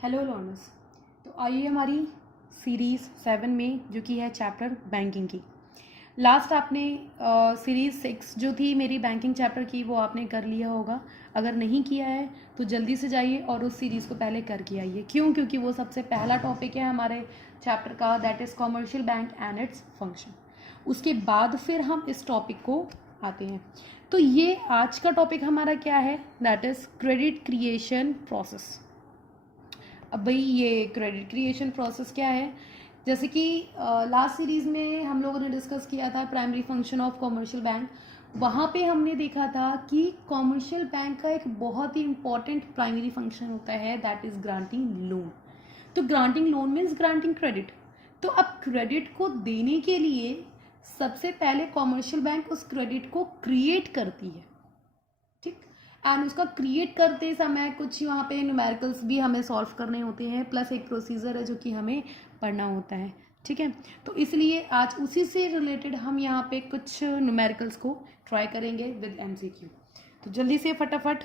Hello learners. तो आइए हमारी सीरीज़ 7 में जो कि है चैप्टर बैंकिंग की। लास्ट आपने सीरीज़ 6 जो थी मेरी बैंकिंग चैप्टर की वो आपने कर लिया होगा। अगर नहीं किया है तो जल्दी से जाइए और उस सीरीज़ को पहले करके आइए। क्यों? क्योंकि वो सबसे पहला टॉपिक है हमारे चैप्टर का, that is commercial bank and its function. उसके बाद फिर हम इस टॉपिक को आते हैं। तो ये आज का टॉपिक हमारा क्या है? That is credit creation process. अब भाई ये क्रेडिट क्रिएशन प्रोसेस क्या है? जैसे कि लास्ट सीरीज में हम लोगों ने डिस्कस किया था primary function of commercial bank. वहाँ पे हमने देखा था कि कॉमर्शियल बैंक का एक बहुत ही इंपॉर्टेंट प्राइमरी फंक्शन होता है, दैट इज ग्रांटिंग लोन। तो granting loan means granting credit. तो अब क्रेडिट को देने के लिए सबसे पहले कॉमर्शियल बैंक उस क्रेडिट को क्रिएट करती है, ठीक। एंड उसका क्रिएट करते समय कुछ यहाँ पे न्यूमेरिकल्स भी हमें सॉल्व करने होते हैं, प्लस एक प्रोसीजर है जो कि हमें पढ़ना होता है, ठीक है। तो इसलिए आज उसी से रिलेटेड हम यहाँ पे कुछ न्यूमेरिकल्स को ट्राई करेंगे विद एमसीक्यू। तो जल्दी से फटाफट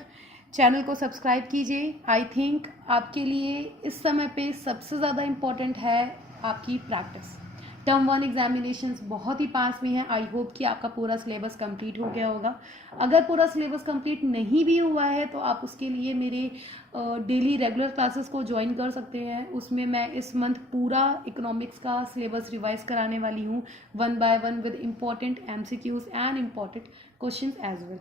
चैनल को सब्सक्राइब कीजिए। आई थिंक आपके लिए इस समय पे सबसे ज़्यादा इम्पॉर्टेंट है आपकी प्रैक्टिस। टर्म 1 एग्जामिनेशंस बहुत ही पास में है। आई होप कि आपका पूरा सिलेबस कंप्लीट हो गया होगा। अगर पूरा सिलेबस कंप्लीट नहीं भी हुआ है तो आप उसके लिए मेरे डेली रेगुलर क्लासेस को ज्वाइन कर सकते हैं। उसमें मैं इस मंथ पूरा इकोनॉमिक्स का सिलेबस रिवाइज कराने वाली हूँ, 1 by 1 with important MCQs and important questions as well.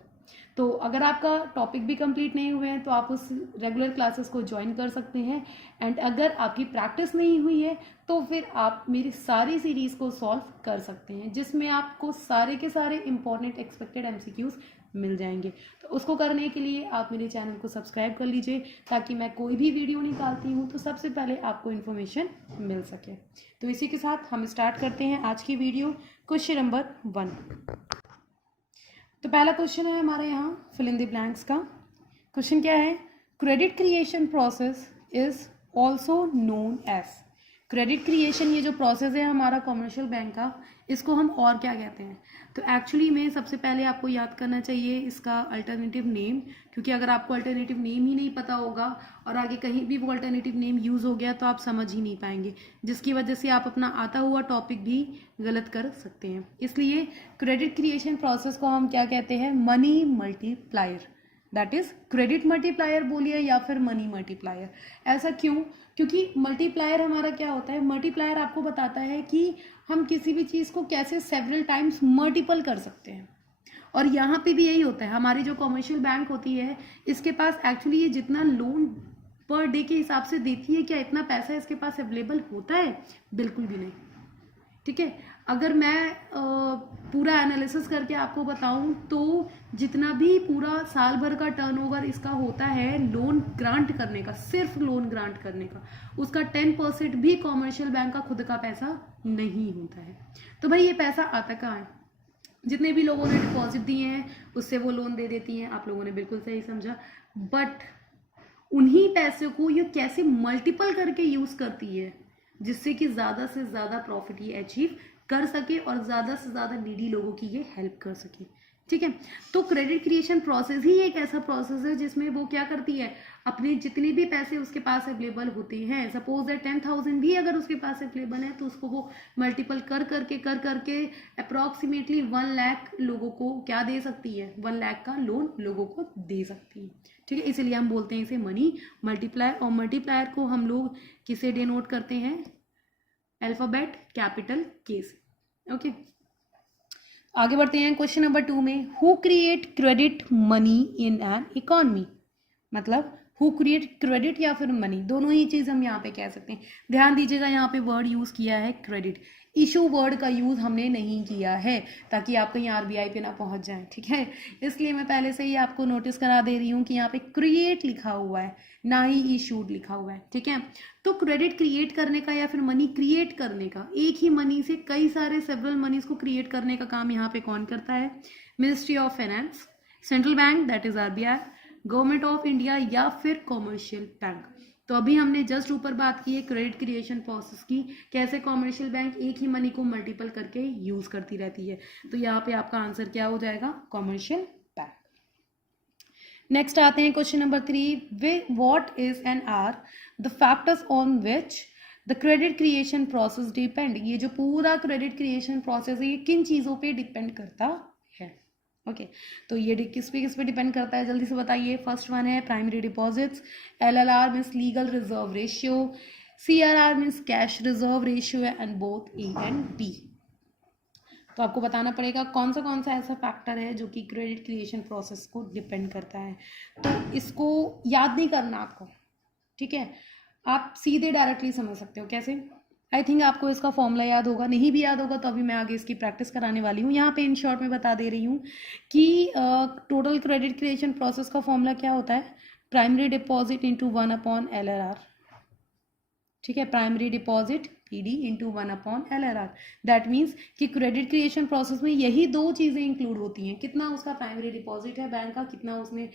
तो अगर आपका टॉपिक भी कंप्लीट नहीं हुए हैं तो आप उस रेगुलर क्लासेस को ज्वाइन कर सकते हैं। एंड अगर आपकी प्रैक्टिस नहीं हुई है तो फिर आप मेरी सारी सीरीज़ को सॉल्व कर सकते हैं, जिसमें आपको सारे के सारे इंपॉर्टेंट एक्सपेक्टेड एमसीक्यूज मिल जाएंगे। तो उसको करने के लिए आप मेरे चैनल को सब्सक्राइब कर लीजिए, ताकि मैं कोई भी वीडियो निकालती हूँ तो सबसे पहले आपको इन्फॉर्मेशन मिल सके। तो इसी के साथ हम स्टार्ट करते हैं आज की वीडियो। Question number 1। तो पहला क्वेश्चन है हमारे यहाँ फिल इन द ब्लैंक्स का। क्वेश्चन क्या है? Credit creation process is also known as. Credit creation ये जो प्रोसेस है हमारा कॉमर्शियल बैंक का, इसको हम और क्या कहते हैं? तो एक्चुअली में सबसे पहले आपको याद करना चाहिए इसका अल्टरनेटिव नेम, क्योंकि अगर आपको अल्टरनेटिव नेम ही नहीं पता होगा और आगे कहीं भी वो अल्टरनेटिव नेम यूज़ हो गया तो आप समझ ही नहीं पाएंगे, जिसकी वजह से आप अपना आता हुआ टॉपिक भी गलत कर सकते हैं। इसलिए क्रेडिट क्रिएशन प्रोसेस को हम क्या कहते हैं? Money multiplier. That is credit multiplier बोलिए या फिर मनी मल्टीप्लायर। ऐसा क्यों? क्योंकि मल्टीप्लायर हमारा क्या होता है? मल्टीप्लायर आपको बताता है कि हम किसी भी चीज़ को कैसे सेवरल टाइम्स मल्टीपल कर सकते हैं। और यहाँ पे भी यही होता है। हमारी जो कॉमर्शियल बैंक होती है इसके पास एक्चुअली ये जितना लोन पर डे के हिसाब से देती है, क्या इतना पैसा इसके पास अवेलेबल होता है? बिल्कुल भी नहीं, ठीक है। अगर मैं पूरा एनालिसिस करके आपको बताऊं तो जितना भी पूरा साल भर का टर्नओवर इसका होता है लोन ग्रांट करने का, सिर्फ लोन ग्रांट करने का, उसका 10% भी कॉमर्शियल बैंक का खुद का पैसा नहीं होता है। तो भाई ये पैसा आता कहाँ है? जितने भी लोगों ने डिपॉजिट दिए हैं उससे वो लोन दे देती हैं। आप लोगों ने बिल्कुल सही समझा। बट उन्हीं पैसे को ये कैसे मल्टीपल करके यूज करती है, जिससे कि ज्यादा से ज्यादा प्रॉफिट ये अचीव कर सके और ज्यादा से ज्यादा नीडी लोगों की ये हेल्प कर सके, ठीक है। तो क्रेडिट क्रिएशन प्रोसेस ही एक ऐसा प्रोसेस है जिसमें वो क्या करती है, अपने जितने भी पैसे उसके पास अवेलेबल होते हैं, सपोज दैट 10,000 भी अगर उसके पास अवेलेबल है तो उसको वो मल्टीपल कर करके अप्रॉक्सीमेटली 1 लाख लोगों को क्या दे सकती है? 1 लाख का लोन लोगों को दे सकती है, ठीक है। इसलिए हम बोलते हैं इसे मनी मल्टीप्लायर। और मल्टीप्लायर को हम लोग किसे डिनोट करते हैं? अल्फाबेट कैपिटल के से, ओके। आगे बढ़ते हैं क्वेश्चन नंबर 2 में। Who create credit money in an economy? मतलब हु क्रिएट क्रेडिट या फिर मनी, दोनों ही चीज हम यहाँ पे कह सकते हैं। ध्यान दीजिएगा यहाँ पे वर्ड यूज किया है क्रेडिट, इशू वर्ड का यूज हमने नहीं किया है ताकि आप कहीं आरबीआई पे ना पहुंच जाएं, ठीक है। इसलिए मैं पहले से ही आपको नोटिस करा दे रही हूँ कि यहाँ पे क्रिएट लिखा हुआ है, ना ही इशूड लिखा हुआ है, ठीक है। तो क्रेडिट क्रिएट करने का या फिर मनी क्रिएट करने का, एक ही मनी से कई सारे सेवरल मनीज को क्रिएट करने का काम यहाँ पे कौन करता है? Ministry of finance, central bank that is RBI, government of India या फिर कॉमर्शियल बैंक। तो अभी हमने जस्ट ऊपर बात की है क्रेडिट क्रिएशन प्रोसेस की, कैसे कॉमर्शियल बैंक एक ही मनी को मल्टीपल करके यूज करती रहती है। तो यहाँ पे आपका आंसर क्या हो जाएगा? Commercial bank. नेक्स्ट आते हैं question number 3, what is and are, the factors on which the credit creation process depend. ये जो पूरा क्रेडिट क्रिएशन प्रोसेस है ये किन चीज़ों पे डिपेंड करता है। ओके तो ये किस पे डिपेंड करता है, जल्दी से बताइए। फर्स्ट वन है primary deposits, LLR means legal reserve ratio, CRR means cash reserve ratio and both A and B। तो आपको बताना पड़ेगा कौन सा ऐसा फैक्टर है जो कि क्रेडिट क्रिएशन प्रोसेस को डिपेंड करता है। तो इसको याद नहीं करना आपको, ठीक है, आप सीधे डायरेक्टली समझ सकते हो। कैसे? आई थिंक आपको इसका फॉर्मूला याद होगा, नहीं भी याद होगा तो अभी मैं आगे इसकी प्रैक्टिस कराने वाली हूँ। यहाँ पे इन शॉर्ट में बता दे रही हूँ कि टोटल क्रेडिट क्रिएशन प्रोसेस का फॉर्मूला क्या होता है, प्राइमरी डिपॉजिट इंटू 1/LRR। ठीक है, primary deposit PD into 1/LRR। That means कि क्रेडिट क्रिएशन प्रोसेस में यही दो चीज़ें इंक्लूड होती हैं, कितना उसका प्राइमरी डिपॉजिट है बैंक का, कितना उसने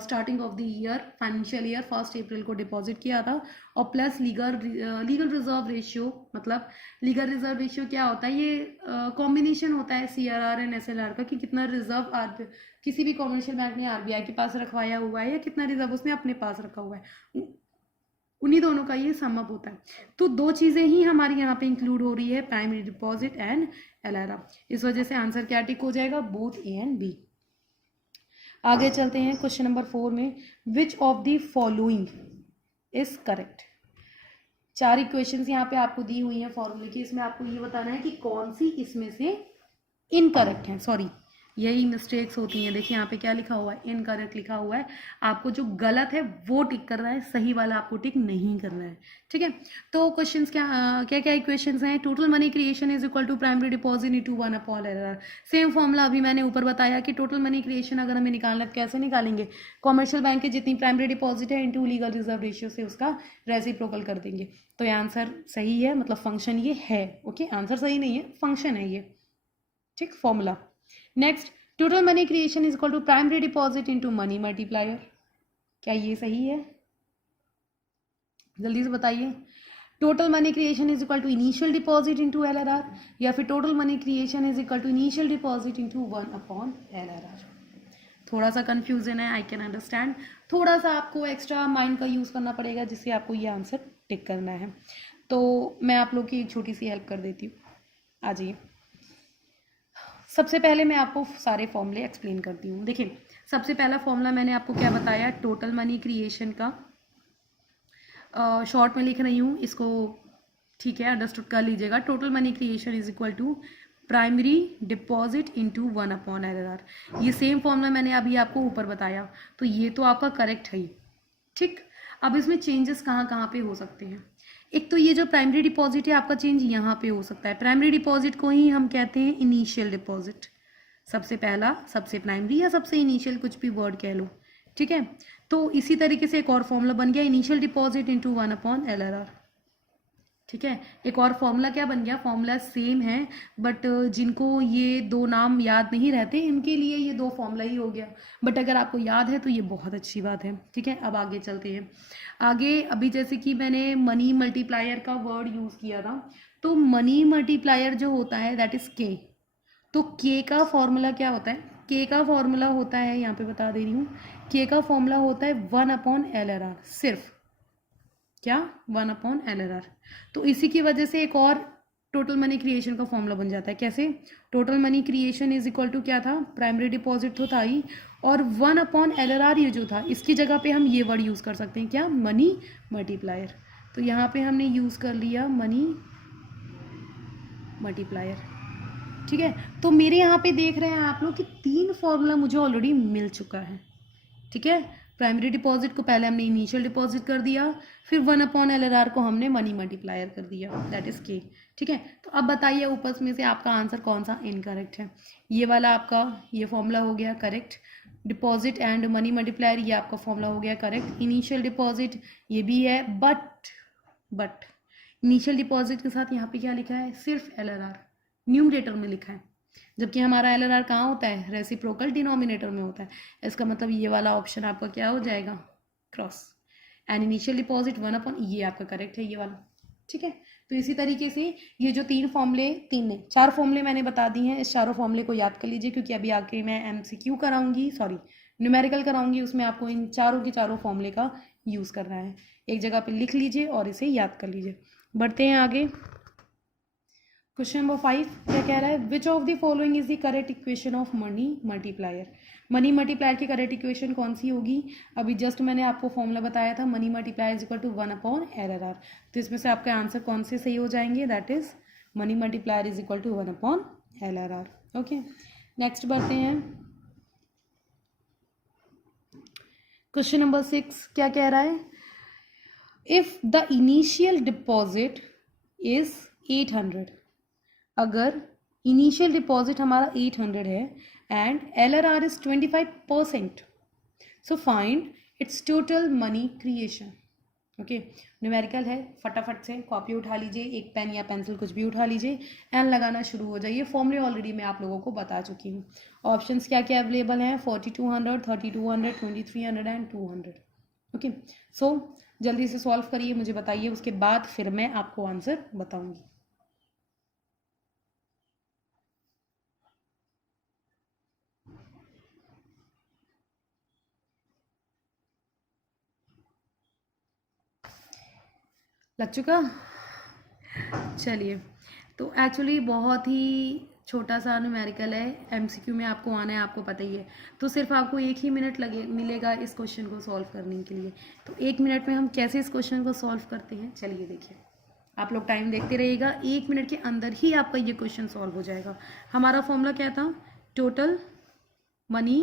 starting of the year financial year 1 अप्रैल को डिपॉजिट किया था, और प्लस लीगल रिजर्व रेशियो। मतलब लीगल रिजर्व रेशियो क्या होता है, ये कॉम्बिनेशन होता है CRR एंड SLR का, कि कितना रिजर्व किसी भी कॉमर्शियल बैंक ने RBI के पास रखवाया हुआ है या कितना रिजर्व उसने अपने पास रखा हुआ है, उन्हीं दोनों का ये सम अप होता है। तो दो चीज़ें ही हमारी यहाँ पे इंक्लूड हो रही है, प्राइमरी डिपॉजिट एंड LRR। इस वजह से आंसर क्या टिक हो जाएगा, बोथ A एंड B। आगे चलते हैं क्वेश्चन नंबर 4 में, which of the following is correct. 4 equations यहाँ पे आपको दी हुई हैं फॉर्मूले की, इसमें आपको ये बताना है कि कौन सी इसमें से इनकरेक्ट है। सॉरी, यही मिस्टेक्स होती हैं। देखिए यहाँ पे क्या लिखा हुआ है, इनकरेक्ट लिखा हुआ है। आपको जो गलत है वो टिक करना है, सही वाला आपको टिक नहीं करना है। ठीक है, तो क्वेश्चंस क्या इक्वेशंस हैं, total money creation is equal to primary deposit into 1/LRR। Same formula अभी मैंने ऊपर बताया कि टोटल मनी क्रिएशन अगर हमें निकालना है कैसे निकालेंगे, कॉमर्शियल बैंक के जितनी प्राइमरी डिपॉजिट है इंटू लीगल रिजर्व रेशियो से उसका रेसिप्रोकल कर देंगे। तो ये आंसर सही है, मतलब फंक्शन ये है। ओके, आंसर सही नहीं है, फंक्शन है ये। ठीक, formula. Next, total money creation is equal to primary deposit into money multiplier. क्या ये सही है, जल्दी से बताइए। Total money creation is equal to initial deposit into LRR, या फिर total money creation is equal to initial deposit into 1/LRR। थोड़ा सा कंफ्यूजन है, आई कैन अंडरस्टैंड। थोड़ा सा आपको एक्स्ट्रा माइंड का यूज़ करना पड़ेगा जिससे आपको ये आंसर टिक करना है। तो मैं आप लोग की एक छोटी सी हेल्प कर देती हूँ, आ जाइए। सबसे पहले मैं आपको सारे फॉर्मूले एक्सप्लेन करती हूँ। देखिए, सबसे पहला फॉर्मूला मैंने आपको क्या बताया, टोटल मनी क्रिएशन का, शॉर्ट में लिख रही हूँ इसको, ठीक है, अंडरस्टूड कर लीजिएगा। Total money creation is equal to primary deposit into 1/LRR। ये सेम फॉर्मूला मैंने अभी आपको ऊपर बताया, तो ये तो आपका करेक्ट है ही। ठीक, अब इसमें चेंजेस कहाँ कहाँ पे हो सकते हैं। एक तो ये जो प्राइमरी डिपॉजिट है आपका चेंज यहाँ पे हो सकता है। प्राइमरी डिपॉजिट को ही हम कहते हैं इनिशियल डिपॉजिट, सबसे पहला, सबसे प्राइमरी या सबसे इनिशियल, कुछ भी वर्ड कह लो। ठीक है, तो इसी तरीके से एक और फॉर्मूला बन गया, इनिशियल डिपॉजिट इंटू 1/LRR। ठीक है, एक और फॉर्मूला क्या बन गया, फॉर्मूला सेम है, बट जिनको ये दो नाम याद नहीं रहते इनके लिए ये दो फॉर्मूला ही हो गया, बट अगर आपको याद है तो ये बहुत अच्छी बात है। ठीक है, अब आगे चलते हैं। आगे अभी जैसे कि मैंने मनी मल्टीप्लायर का वर्ड यूज़ किया था, तो मनी मल्टीप्लायर जो होता है दैट इज़ K। तो K का फॉर्मूला क्या होता है, K का फॉर्मूला होता है, यहाँ पे बता दे रही हूँ, K का फॉर्मूला होता है 1/LRR, सिर्फ क्या, 1/LRR। तो इसी की वजह से एक और टोटल मनी क्रिएशन का फॉर्मूला बन जाता है। कैसे, total money creation is equal to क्या था, प्राइमरी डिपॉजिट तो था ही, और 1/LRR ये जो था, इसकी जगह पे हम ये वर्ड यूज़ कर सकते हैं, क्या, मनी मल्टीप्लायर। तो यहाँ पे हमने यूज़ कर लिया मनी मल्टीप्लायर। ठीक है, तो मेरे यहाँ पे देख रहे हैं आप लोग कि 3 फॉर्मूला मुझे ऑलरेडी मिल चुका है। ठीक है, प्राइमरी डिपॉजिट को पहले हमने इनिशियल डिपॉजिट कर दिया, फिर 1/LRR को हमने मनी मल्टीप्लायर कर दिया, दैट इज K। ठीक है, तो अब बताइए ऊपर में से आपका आंसर कौन सा इनकरेक्ट है। ये वाला आपका ये फॉर्मूला हो गया correct, deposit and money multiplier ये आपका फॉर्मूला हो गया करेक्ट, इनिशियल डिपॉजिट ये भी है, बट इनिशियल डिपॉजिट के साथ यहाँ पे क्या लिखा है, सिर्फ LRR न्यूमरेटर में लिखा है, जबकि हमारा LRR कहाँ होता है, रेसिप्रोकल डिनोमिनेटर में होता है। इसका मतलब ये वाला ऑप्शन आपका क्या हो जाएगा, क्रॉस। एंड इनिशियल डिपॉजिट 1/, ये आपका करेक्ट है, ये वाला। ठीक है। तो इसी तरीके से ये जो 4 फॉर्मूले मैंने बता दी हैं, इस चारों फॉर्मूले को याद कर लीजिए, क्योंकि अभी आके मैं MCQ कराऊंगी, सॉरी न्यूमेरिकल कराऊंगी, उसमें आपको इन चारों के चारों फॉर्मूले का यूज़ करना है। एक जगह पे लिख लीजिए और इसे याद कर लीजिए। बढ़ते हैं आगे। क्वेश्चन नंबर 5 क्या कह रहा है, which of the following is the correct equation of money multiplier. Money multiplier की करेक्ट इक्वेशन कौन सी होगी? अभी जस्ट मैंने आपको फॉर्मूला बताया था, money multiplier is equal to 1/LRR। तो इसमें से आपके आंसर कौन से सही हो जाएंगे? That is money multiplier is equal to 1/LRR। Okay, next बढ़ते हैं। क्वेश्चन नंबर 6 क्या कह रहा है, if the initial deposit is 800, अगर इनिशियल डिपॉजिट हमारा 800 है and LRR is 25%, so find its total money creation. Okay, numerical है, फटाफट से कॉपी उठा लीजिए, एक पेन या पेंसिल कुछ भी उठा लीजिए एंड लगाना शुरू हो जाइए। फॉर्मूले ऑलरेडी मैं आप लोगों को बता चुकी हूँ। ऑप्शंस क्या क्या अवेलेबल हैं? 4200, 3200, 2300 एंड 200। ओके, सो जल्दी से सॉल्व करिए, मुझे बताइए, उसके बाद फिर मैं आपको आंसर बताऊंगी। लग चुका? चलिए, तो एक्चुअली बहुत ही छोटा सा न्यूमेरिकल है, MCQ में आपको आना है, आपको पता ही है। तो सिर्फ आपको 1 ही मिनट मिलेगा इस क्वेश्चन को सॉल्व करने के लिए। तो 1 मिनट में हम कैसे इस क्वेश्चन को सॉल्व करते हैं, चलिए देखिए। आप लोग टाइम देखते रहिएगा, 1 मिनट के अंदर ही आपका ये क्वेश्चन सॉल्व हो जाएगा। हमारा फॉर्मूला क्या था? टोटल मनी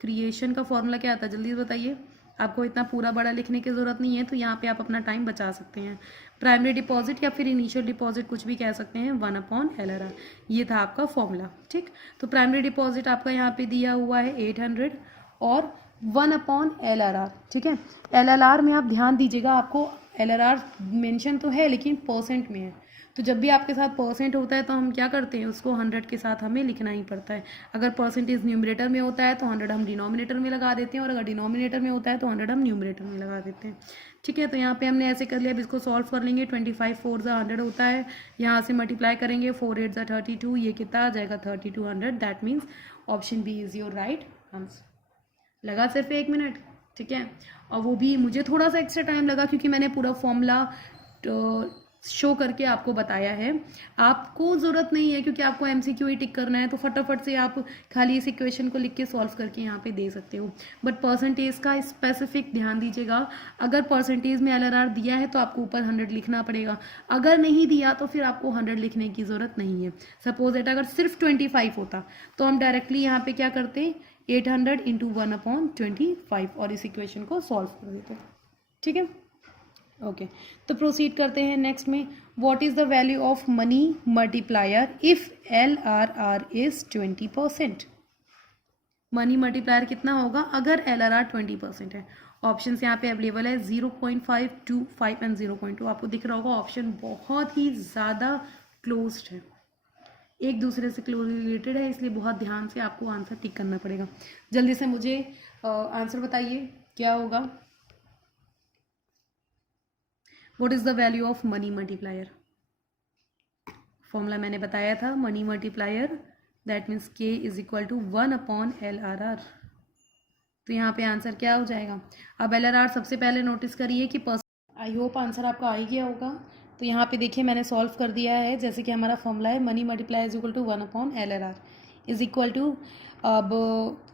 क्रिएशन का फॉर्मूला क्या आता है? जल्दी बताइए। आपको इतना पूरा बड़ा लिखने की ज़रूरत नहीं है, तो यहाँ पे आप अपना टाइम बचा सकते हैं। प्राइमरी डिपॉजिट या फिर इनिशियल डिपॉजिट कुछ भी कह सकते हैं, 1/LRR, ये था आपका फॉर्मूला। ठीक, तो प्राइमरी डिपॉजिट आपका यहाँ पे दिया हुआ है 800 और 1/LRR। ठीक है, LRR में आप ध्यान दीजिएगा, आपको LRR मेंशन तो है लेकिन परसेंट में है। तो जब भी आपके साथ परसेंट होता है तो हम क्या करते हैं, उसको 100 के साथ हमें लिखना ही पड़ता है। अगर परसेंटेज न्यूमरेटर में होता है तो 100 हम डिनोमिनेटर में लगा देते हैं, और अगर डिनोमिनेटर में होता है तो 100 हम न्यूमरेटर में लगा देते हैं। ठीक है, तो यहाँ पे हमने ऐसे कर लिया। अब इसको सॉल्व कर लेंगे। 25 4 100 होता है, यहाँ से मल्टीप्लाई करेंगे, 4 8 32, ये कितना आ जाएगा? 3200। That means option B is your right answer. लगा सिर्फ 1 मिनट, ठीक है, और वो भी मुझे थोड़ा सा एक्स्ट्रा टाइम लगा क्योंकि मैंने पूरा फॉर्मूला शो करके आपको बताया है। आपको ज़रूरत नहीं है क्योंकि आपको MCQ ही टिक करना है, तो फटाफट से आप खाली इस इक्वेशन को लिख के सॉल्व करके यहाँ पे दे सकते हो। बट परसेंटेज का स्पेसिफिक ध्यान दीजिएगा। अगर परसेंटेज में LRR दिया है तो आपको ऊपर 100 लिखना पड़ेगा, अगर नहीं दिया तो फिर आपको 100 लिखने की ज़रूरत नहीं है। सपोज दैट अगर सिर्फ 25 होता तो हम डायरेक्टली यहाँ पे क्या करते, 800 इंटू 1/25 और इस इक्वेशन को सॉल्व कर देते। ठीक है, ओके, तो प्रोसीड करते हैं नेक्स्ट में। What is the value of money multiplier if LRR is 20%? Money multiplier कितना होगा अगर LRR 20% है? ऑप्शन यहाँ पे अवेलेबल है 0.5, 2, 5 एंड 0.2। आपको दिख रहा होगा ऑप्शन बहुत ही ज़्यादा क्लोज्ड है, एक दूसरे से क्लोज रिलेटेड है, इसलिए बहुत ध्यान से आपको आंसर टिक करना पड़ेगा। जल्दी से मुझे आंसर बताइए क्या होगा। What is the value of money multiplier? Formula मैंने बताया था, money multiplier that means K is equal to 1/LRR। तो यहाँ पे आंसर क्या हो जाएगा? अब LRR सबसे पहले नोटिस करिए कि आई होप आंसर आपका आ ही गया होगा। तो यहाँ पे देखिए मैंने सॉल्व कर दिया है, जैसे कि हमारा फॉर्मूला है money multiply is equal to 1/LRR is equal to, अब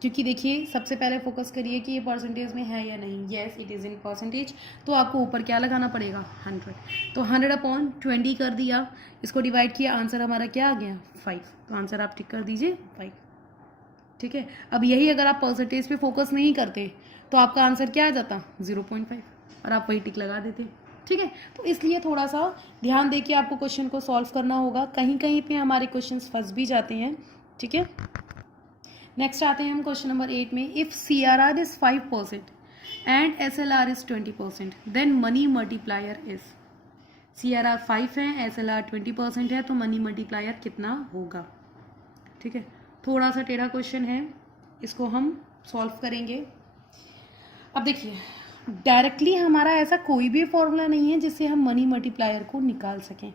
क्योंकि देखिए सबसे पहले फोकस करिए कि ये परसेंटेज में है या नहीं। Yes it is in percentage, तो आपको ऊपर क्या लगाना पड़ेगा? 100। तो 100/20 कर दिया, इसको डिवाइड किया, आंसर हमारा क्या आ गया? 5। तो आंसर आप टिक कर दीजिए 5। ठीक है, अब यही अगर आप परसेंटेज पे फोकस नहीं करते तो आपका आंसर क्या आ जाता? 0.5, और आप वही टिक लगा देते। ठीक है, तो इसलिए थोड़ा सा ध्यान देके आपको क्वेश्चन को सॉल्व करना होगा, कहीं कहीं पे हमारे क्वेश्चंस फंस भी जाते हैं। ठीक है, नेक्स्ट आते हैं हम क्वेश्चन नंबर 8 में। If CRR is 5% and SLR is 20%, then money multiplier is. CRR 5 है, SLR 20% है, तो मनी मल्टीप्लायर कितना होगा? ठीक है, थोड़ा सा टेढ़ा क्वेश्चन है, इसको हम सॉल्व करेंगे। अब देखिए डायरेक्टली हमारा ऐसा कोई भी फॉर्मूला नहीं है जिससे हम मनी मल्टीप्लायर को निकाल सकें,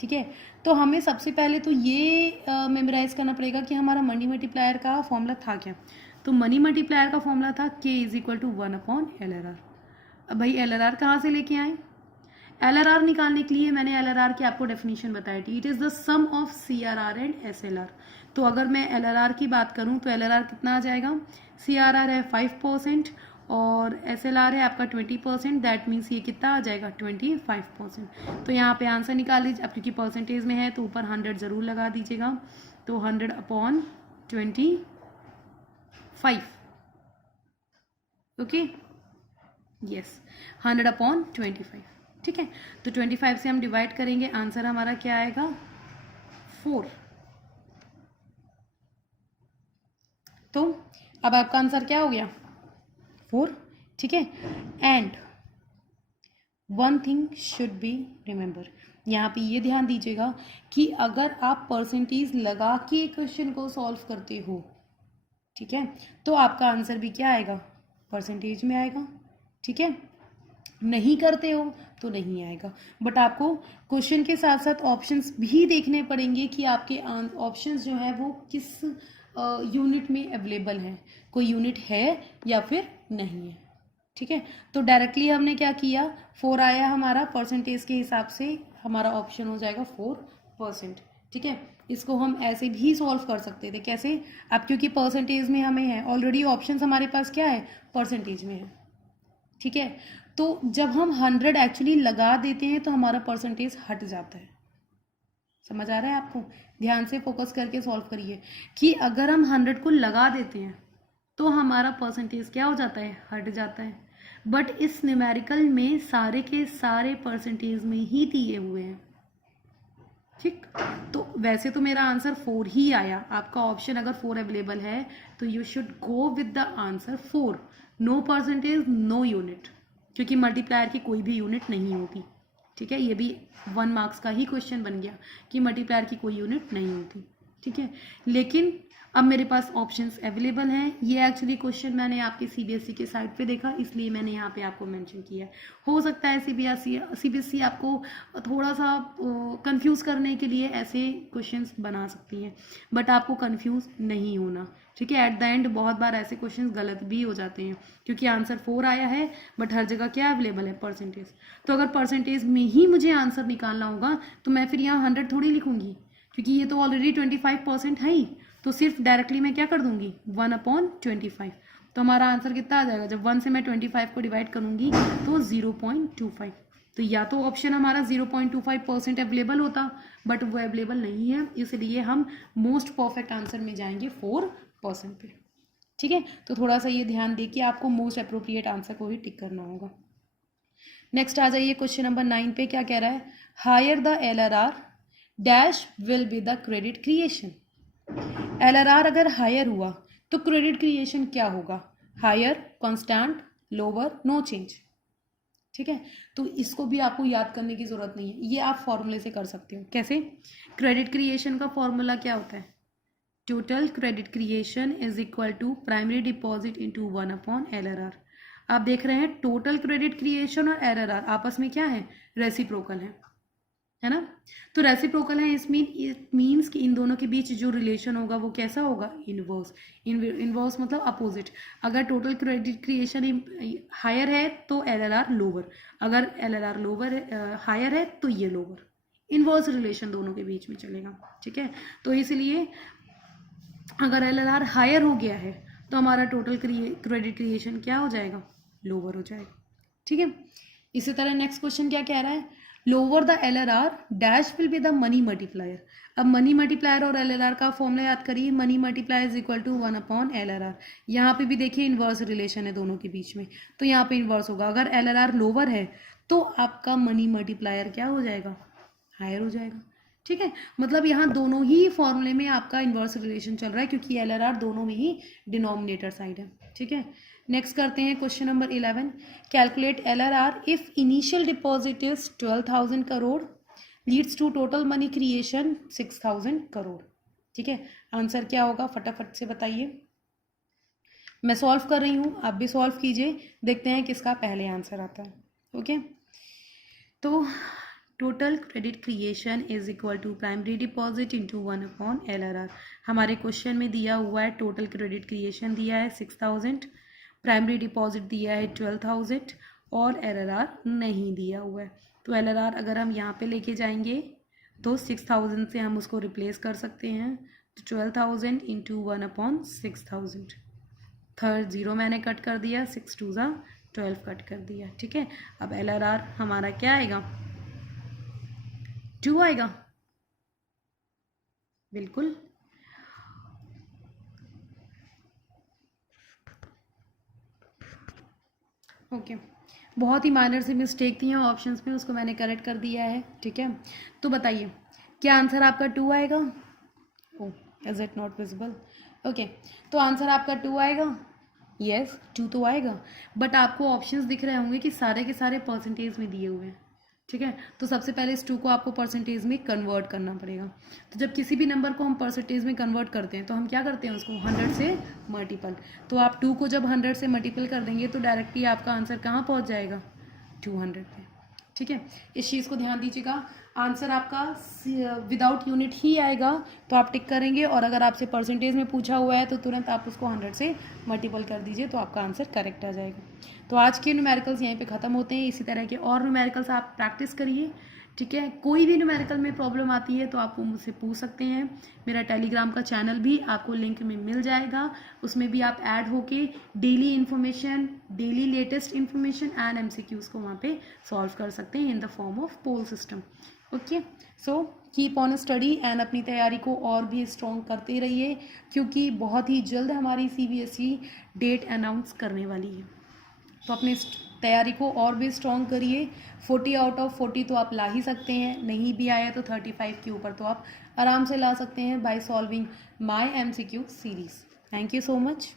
ठीक है। तो हमें सबसे पहले तो ये मेमोराइज करना पड़ेगा कि हमारा मनी मल्टीप्लायर का फॉर्मूला था क्या। तो मनी मल्टीप्लायर का फॉर्मूला था K is equal to 1/LRR। अब भाई LRR कहाँ से लेके आए? LRR निकालने के लिए मैंने LRR की आपको डेफिनेशन बताई थी, it is the sum of CRR and SLR। तो अगर मैं LRR की बात करूं तो LRR कितना आ जाएगा? CRR है 5% और SLR है आपका 20%, दैट मीन्स ये कितना आ जाएगा? 25%। तो यहाँ पे आंसर निकाल लीजिए। अब क्योंकि परसेंटेज में है तो ऊपर 100 ज़रूर लगा दीजिएगा। तो 100/25, ओके, यस, 100/25, ठीक है। तो 25 से हम डिवाइड करेंगे, आंसर हमारा क्या आएगा? 4। तो अब आपका आंसर क्या हो गया? 4, ठीक है। And one thing should be remember, यहाँ पे ये ध्यान दीजिएगा कि अगर आप परसेंटेज लगा के क्वेश्चन को सॉल्व करते हो, ठीक है, तो आपका आंसर भी क्या आएगा? परसेंटेज में आएगा, ठीक है। नहीं करते हो तो नहीं आएगा। बट आपको क्वेश्चन के साथ साथ ऑप्शंस भी देखने पड़ेंगे कि आपके ऑप्शंस जो है वो किस यूनिट में अवेलेबल हैं, कोई यूनिट है या फिर नहीं है, ठीक है। तो डायरेक्टली हमने क्या किया, 4 आया हमारा, परसेंटेज के हिसाब से हमारा ऑप्शन हो जाएगा 4%, ठीक है। इसको हम ऐसे भी सॉल्व कर सकते थे, कैसे? अब क्योंकि परसेंटेज में हमें है ऑलरेडी, ऑप्शंस हमारे पास क्या है? परसेंटेज में है, ठीक है। तो जब हम 100 एक्चुअली लगा देते हैं तो हमारा परसेंटेज हट जाता है। समझ आ रहा है आपको? ध्यान से फोकस करके सॉल्व करिए कि अगर हम 100 को लगा देते हैं तो हमारा परसेंटेज क्या हो जाता है? हट जाता है। बट इस न्यूमेरिकल में सारे के सारे परसेंटेज में ही दिए हुए हैं, ठीक। तो वैसे तो मेरा आंसर 4 ही आया, आपका ऑप्शन अगर 4 अवेलेबल है तो you should go with the answer 4, no percentage no unit, क्योंकि मल्टीप्लायर की कोई भी यूनिट नहीं होती, ठीक है। ये भी 1 मार्क्स का ही क्वेश्चन बन गया कि मल्टीप्लायर की कोई यूनिट नहीं होती, ठीक है। लेकिन अब मेरे पास ऑप्शंस अवेलेबल हैं। ये एक्चुअली क्वेश्चन मैंने आपके CBSE के साइट पे देखा, इसलिए मैंने यहाँ पे आपको मेंशन किया है। हो सकता है CBSE आपको थोड़ा सा कंफ्यूज करने के लिए ऐसे क्वेश्चंस बना सकती हैं, बट आपको कंफ्यूज नहीं होना, ठीक है। एट द एंड बहुत बार ऐसे क्वेश्चंस गलत भी हो जाते हैं, क्योंकि आंसर 4 आया है बट हर जगह क्या अवेलेबल है? परसेंटेज। तो अगर परसेंटेज में ही मुझे आंसर निकालना होगा तो मैं फिर यहाँ 100 थोड़ी लिखूंगी, क्योंकि ये तो ऑलरेडी 25% है ही। तो सिर्फ डायरेक्टली मैं क्या कर दूंगी? 1/25। तो हमारा आंसर कितना आ जाएगा? जब 1 से मैं 25 को डिवाइड करूंगी तो 0.25। तो या तो ऑप्शन हमारा 0.25% अवेलेबल होता, बट वो अवेलेबल नहीं है, इसलिए हम मोस्ट परफेक्ट आंसर में जाएंगे 4% पे, ठीक है। तो थोड़ा सा ये ध्यान दे कि आपको मोस्ट अप्रोप्रिएट आंसर को ही टिक करना होगा। नेक्स्ट आ जाइए क्वेश्चन नंबर 9 पे, क्या कह रहा है? Higher the LRR dash will be the credit creation. LRR अगर हायर हुआ तो क्रेडिट क्रिएशन क्या होगा? Higher, constant, lower, no change, ठीक है। तो इसको भी आपको याद करने की जरूरत नहीं है, ये आप फॉर्मूले से कर सकते हो। कैसे? क्रेडिट क्रिएशन का फॉर्मूला क्या होता है? Total credit creation is equal to primary deposit into 1/LRR। आप देख रहे हैं टोटल क्रेडिट क्रिएशन और LRR आपस में क्या है? रेसिप्रोकल है ना। तो रेसिप्रोकल है, इट मीन्स कि इन दोनों के बीच जो रिलेशन होगा वो कैसा होगा? इनवर्स। इनवर्स मतलब अपोजिट। अगर टोटल क्रेडिट क्रिएशन हायर है तो LRR लोअर, अगर LRR लोअर हायर है तो ये लोअर। इनवर्स रिलेशन दोनों के बीच में चलेगा, ठीक है। तो इसलिए अगर LRR हायर हो गया है तो हमारा टोटल क्रेडिट क्रिएशन क्या हो जाएगा? लोअर हो जाएगा, ठीक है। इसी तरह नेक्स्ट क्वेश्चन क्या कह रहा है? Lower the LRR dash will be the money multiplier. अब मनी मल्टीप्लायर और LRR का फॉर्मूला याद करिए, money multiplier is equal to 1/LRR। यहाँ पे भी देखिए इन्वर्स रिलेशन है दोनों के बीच में, तो यहाँ पे इन्वर्स होगा। अगर LRR लोअर है तो आपका मनी मल्टीप्लायर क्या हो जाएगा? हायर हो जाएगा, ठीक है। मतलब यहाँ दोनों ही फॉर्मूले में आपका इन्वर्स रिलेशन चल रहा है, क्योंकि LRR दोनों में ही डिनोमिनेटर साइड है, ठीक है। नेक्स्ट करते हैं question number 11। Calculate LRR if initial deposit is 12,000 crore leads to total money creation 6,000 crore, ठीक है। आंसर क्या होगा? फटाफट से बताइए। मैं सॉल्व कर रही हूँ, आप भी सॉल्व कीजिए, देखते हैं किसका पहले आंसर आता है। ओके, तो total credit creation is equal to primary deposit into 1/LRR। हमारे क्वेश्चन में दिया हुआ है टोटल क्रेडिट क्रिएशन दिया है 6000, प्राइमरी डिपॉजिट दिया है 12000 और LRR नहीं दिया हुआ है। तो LRR अगर हम यहाँ पे लेके जाएंगे तो 6000 से हम उसको रिप्लेस कर सकते हैं, तो 12000 इंटू 1/6000, थर्ड जीरो मैंने कट कर दिया, 6 2 12 कट कर दिया। ठीक है, अब LRR हमारा क्या आएगा, 2 आएगा, बिल्कुल। ओके, बहुत ही माइनर सी मिस्टेक थी ऑप्शंस में, उसको मैंने करेक्ट कर दिया है। ठीक है, तो बताइए क्या आंसर आपका 2 आएगा। Oh, is it not visible. Okay, तो आंसर आपका 2 आएगा, यस 2 तो आएगा, बट आपको ऑप्शंस दिख रहे होंगे कि सारे के सारे परसेंटेज में दिए हुए हैं। ठीक है, तो सबसे पहले इस 2 को आपको परसेंटेज में कन्वर्ट करना पड़ेगा। तो जब किसी भी नंबर को हम परसेंटेज में कन्वर्ट करते हैं तो हम क्या करते हैं, उसको 100 से मल्टीपल। तो आप 2 को जब 100 से मल्टीपल कर देंगे तो डायरेक्टली आपका आंसर कहाँ पहुँच जाएगा, 200 पे। ठीक है, इस चीज़ को ध्यान दीजिएगा। आंसर आपका विदाउट यूनिट ही आएगा तो आप टिक करेंगे, और अगर आपसे परसेंटेज में पूछा हुआ है तो तुरंत आप उसको 100 से मल्टीपल कर दीजिए तो आपका आंसर करेक्ट आ जाएगा। तो आज के न्यूमेरिकल्स यहीं पे ख़त्म होते हैं। इसी तरह के और न्यूमेरिकल्स आप प्रैक्टिस करिए। ठीक है, कोई भी न्यूमेरिकल में प्रॉब्लम आती है तो आप वो मुझसे पूछ सकते हैं। मेरा टेलीग्राम का चैनल भी आपको लिंक में मिल जाएगा, उसमें भी आप ऐड होके daily information, daily latest information and MCQs को वहाँ पे सॉल्व कर सकते हैं in the form of poll system. Okay, so keep on study and अपनी तैयारी को और भी स्ट्रॉन्ग करते रहिए, क्योंकि बहुत ही जल्द हमारी CBSE डेट अनाउंस करने वाली है। तो अपनी तैयारी को और भी स्ट्रॉन्ग करिए। 40 आउट ऑफ 40 तो आप ला ही सकते हैं, नहीं भी आया तो 35 के ऊपर तो आप आराम से ला सकते हैं by solving my MCQ series. Thank you so much.